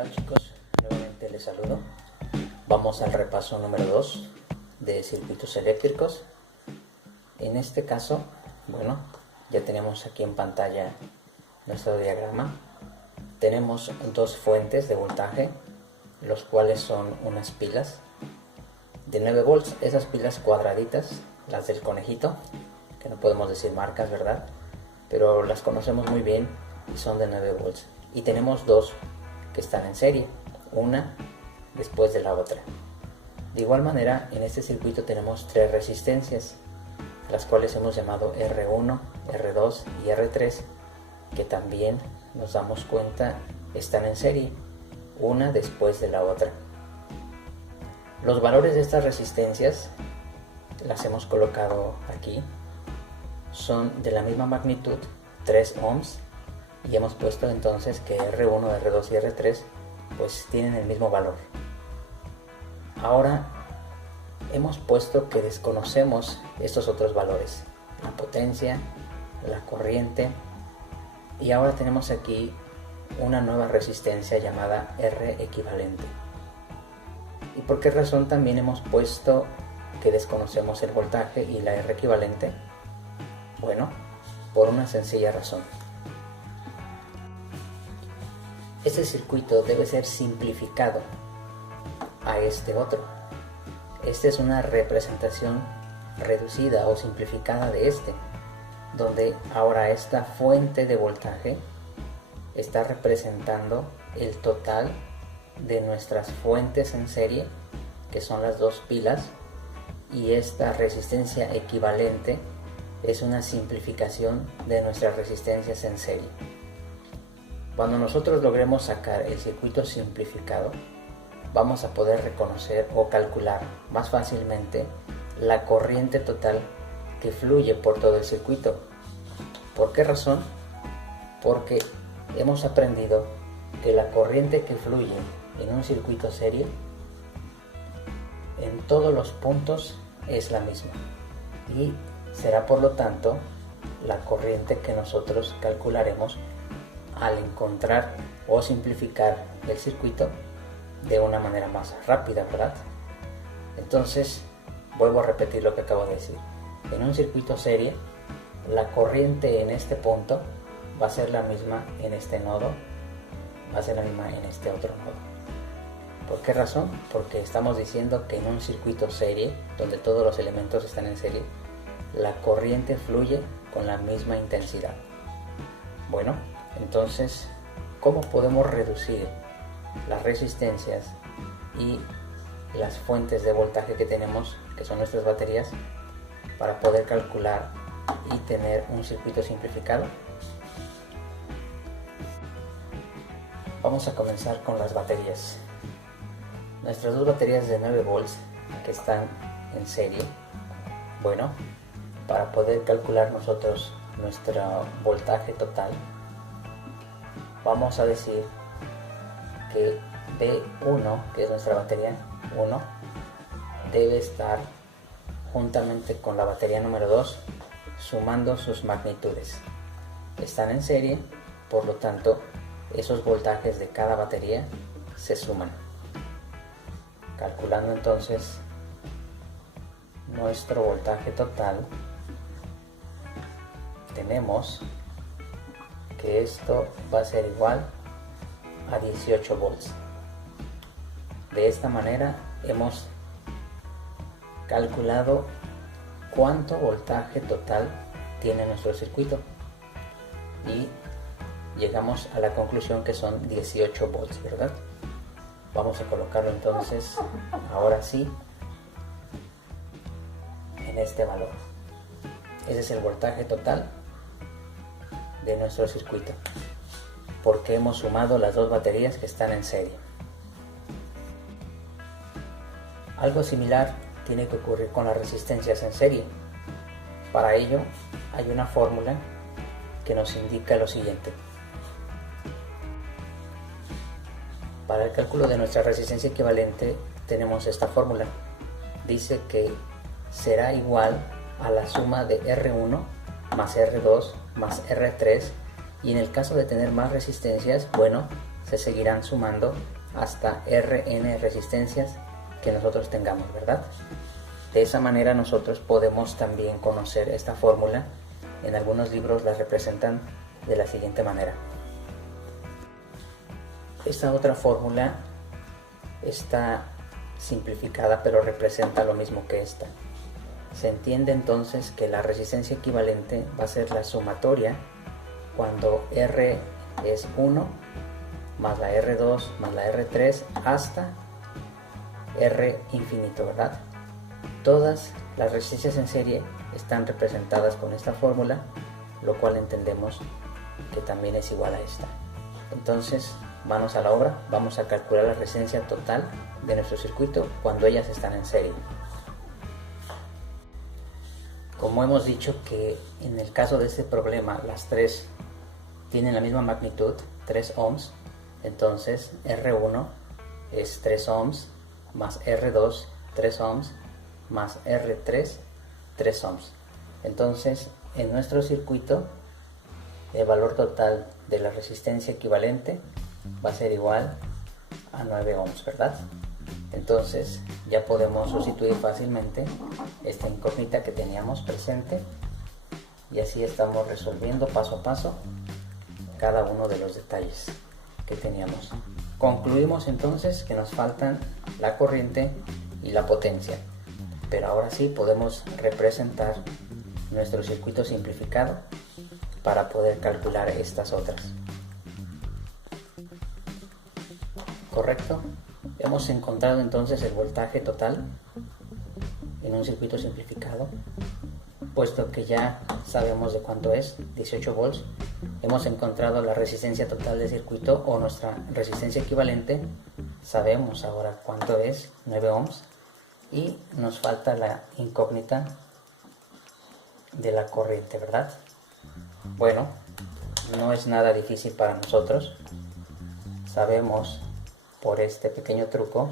tal, chicos? Nuevamente les saludo. Vamos al repaso número 2 de circuitos eléctricos. En este caso, bueno, ya tenemos aquí en pantalla nuestro diagrama. Tenemos dos fuentes de voltaje, los cuales son unas pilas de 9 volts, esas pilas cuadraditas, las del conejito, que no podemos decir marcas, ¿verdad? Pero las conocemos muy bien y son de 9 volts. Y tenemos dos que están en serie, una después de la otra. De igual manera, en este circuito tenemos tres resistencias, las cuales hemos llamado R1, R2 y R3, que también nos damos cuenta están en serie, una después de la otra. Los valores de estas resistencias, las hemos colocado aquí, son de la misma magnitud, 3 ohms, y hemos puesto entonces que R1, R2 y R3 pues tienen el mismo valor. Ahora hemos puesto que desconocemos estos otros valores, la potencia, la corriente, y ahora tenemos aquí una nueva resistencia llamada R equivalente. ¿Y por qué razón también hemos puesto que desconocemos el voltaje y la R equivalente? Bueno, por una sencilla razón. Este circuito debe ser simplificado a este otro. Esta es una representación reducida o simplificada de este, donde ahora esta fuente de voltaje está representando el total de nuestras fuentes en serie, que son las dos pilas, y esta resistencia equivalente es una simplificación de nuestras resistencias en serie. Cuando nosotros logremos sacar el circuito simplificado, vamos a poder reconocer o calcular más fácilmente la corriente total que fluye por todo el circuito. ¿Por qué razón? Porque hemos aprendido que la corriente que fluye en un circuito serie en todos los puntos es la misma, y será por lo tanto la corriente que nosotros calcularemos al encontrar o simplificar el circuito de una manera más rápida, ¿verdad? Entonces, vuelvo a repetir lo que acabo de decir. En un circuito serie, la corriente en este punto va a ser la misma en este nodo, va a ser la misma en este otro nodo. ¿Por qué razón? Porque estamos diciendo que en un circuito serie, donde todos los elementos están en serie, la corriente fluye con la misma intensidad. Bueno, entonces, ¿cómo podemos reducir las resistencias y las fuentes de voltaje que tenemos, que son nuestras baterías, para poder calcular y tener un circuito simplificado? Vamos a comenzar con las baterías. Nuestras dos baterías de 9 volts que están en serie, bueno, para poder calcular nosotros nuestro voltaje total, vamos a decir que B1, que es nuestra batería 1, debe estar juntamente con la batería número 2 sumando sus magnitudes. Están en serie, por lo tanto esos voltajes de cada batería se suman. Calculando entonces nuestro voltaje total, tenemos que esto va a ser igual a 18 volts. De esta manera hemos calculado cuánto voltaje total tiene nuestro circuito y llegamos a la conclusión que son 18 volts, ¿verdad? Vamos a colocarlo entonces, ahora sí, en este valor. Ese es el voltaje total de nuestro circuito, porque hemos sumado las dos baterías que están en serie. Algo similar tiene que ocurrir con las resistencias en serie. Para ello hay una fórmula que nos indica lo siguiente. Para el cálculo de nuestra resistencia equivalente tenemos esta fórmula. Dice que será igual a la suma de R1 más R2 más R3, y en el caso de tener más resistencias, bueno, se seguirán sumando hasta Rn resistencias que nosotros tengamos, ¿verdad? De esa manera nosotros podemos también conocer esta fórmula. En algunos libros la representan de la siguiente manera. Esta otra fórmula está simplificada, pero representa lo mismo que esta. Se entiende entonces que la resistencia equivalente va a ser la sumatoria cuando R es 1 más la R2 más la R3 hasta R infinito, ¿verdad? Todas las resistencias en serie están representadas con esta fórmula, lo cual entendemos que también es igual a esta. Entonces, manos a la obra, vamos a calcular la resistencia total de nuestro circuito cuando ellas están en serie. Como hemos dicho que en el caso de este problema las tres tienen la misma magnitud, 3 ohms, entonces R1 es 3 ohms más R2 3 ohms más R3 3 ohms. Entonces en nuestro circuito el valor total de la resistencia equivalente va a ser igual a 9 ohms, ¿verdad? Entonces ya podemos sustituir fácilmente esta incógnita que teníamos presente y así estamos resolviendo paso a paso cada uno de los detalles que teníamos. Concluimos entonces que nos faltan la corriente y la potencia, pero ahora sí podemos representar nuestro circuito simplificado para poder calcular estas otras. ¿Correcto? Hemos encontrado entonces el voltaje total en un circuito simplificado, puesto que ya sabemos de cuánto es, 18 volts. Hemos encontrado la resistencia total del circuito o nuestra resistencia equivalente, sabemos ahora cuánto es, 9 ohms, y nos falta la incógnita de la corriente, ¿verdad? Bueno, no es nada difícil para nosotros, sabemos por este pequeño truco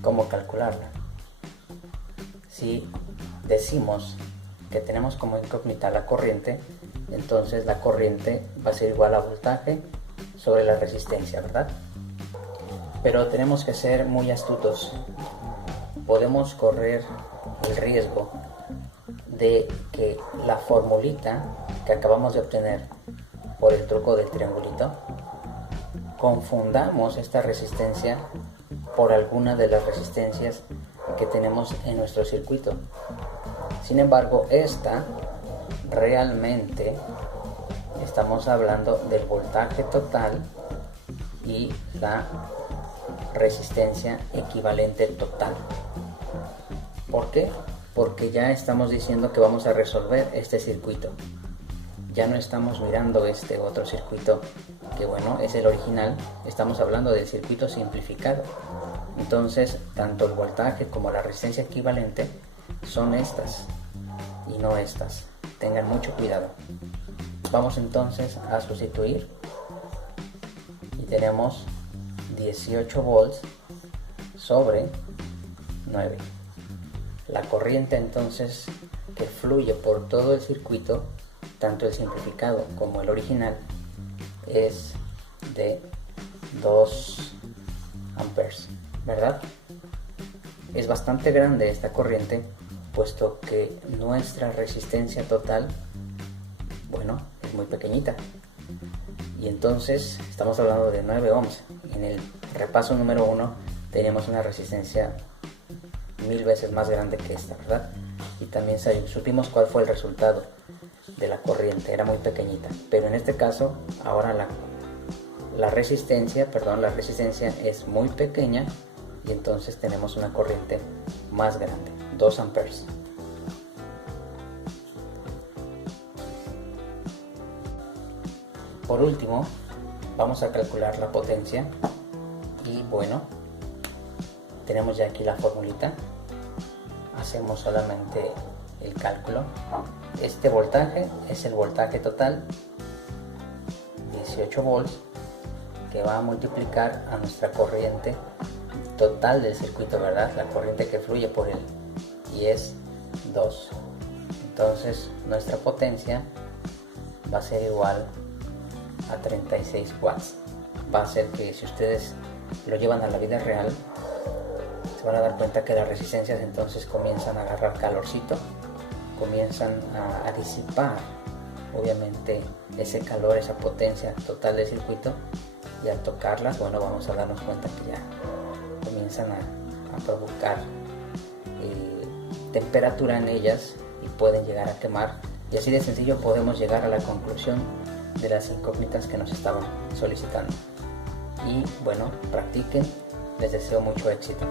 cómo calcularla. Si decimos que tenemos como incógnita la corriente, entonces la corriente va a ser igual a voltaje sobre la resistencia, ¿verdad? Pero tenemos que ser muy astutos. Podemos correr el riesgo de que la formulita que acabamos de obtener por el truco del triangulito, confundamos esta resistencia por alguna de las resistencias que tenemos en nuestro circuito. Sin embargo, esta realmente estamos hablando del voltaje total y la resistencia equivalente total. ¿Por qué? Porque ya estamos diciendo que vamos a resolver este circuito. Ya no estamos mirando este otro circuito que, bueno, es el original. Estamos hablando del circuito simplificado. Entonces, tanto el voltaje como la resistencia equivalente son estas y no estas. Tengan mucho cuidado. Vamos entonces a sustituir y tenemos 18 volts sobre 9. La corriente entonces que fluye por todo el circuito, tanto el simplificado como el original, es de 2 amperes, ¿verdad? Es bastante grande esta corriente, puesto que nuestra resistencia total, bueno, es muy pequeñita. Y entonces estamos hablando de 9 ohms. En el repaso número 1 teníamos una resistencia 1000 veces más grande que esta, ¿verdad? Y también supimos cuál fue el resultado de la corriente, era muy pequeñita. Pero en este caso, ahora la resistencia es muy pequeña y entonces tenemos una corriente más grande, 2 amperes. Por último, vamos a calcular la potencia y bueno, tenemos ya aquí la formulita. Hacemos solamente el cálculo. Este voltaje es el voltaje total, 18 volts, que va a multiplicar a nuestra corriente total del circuito, ¿verdad? La corriente que fluye por él, y es 2. Entonces nuestra potencia va a ser igual a 36 watts. va a hacer que si ustedes lo llevan a la vida real, se van a dar cuenta que las resistencias entonces comienzan a agarrar calorcito, comienzan a disipar obviamente ese calor, esa potencia total del circuito, y al tocarlas, bueno, vamos a darnos cuenta que ya comienzan a provocar temperatura en ellas y pueden llegar a quemar, y así de sencillo podemos llegar a la conclusión de las incógnitas que nos estaban solicitando. Y bueno, practiquen, les deseo mucho éxito.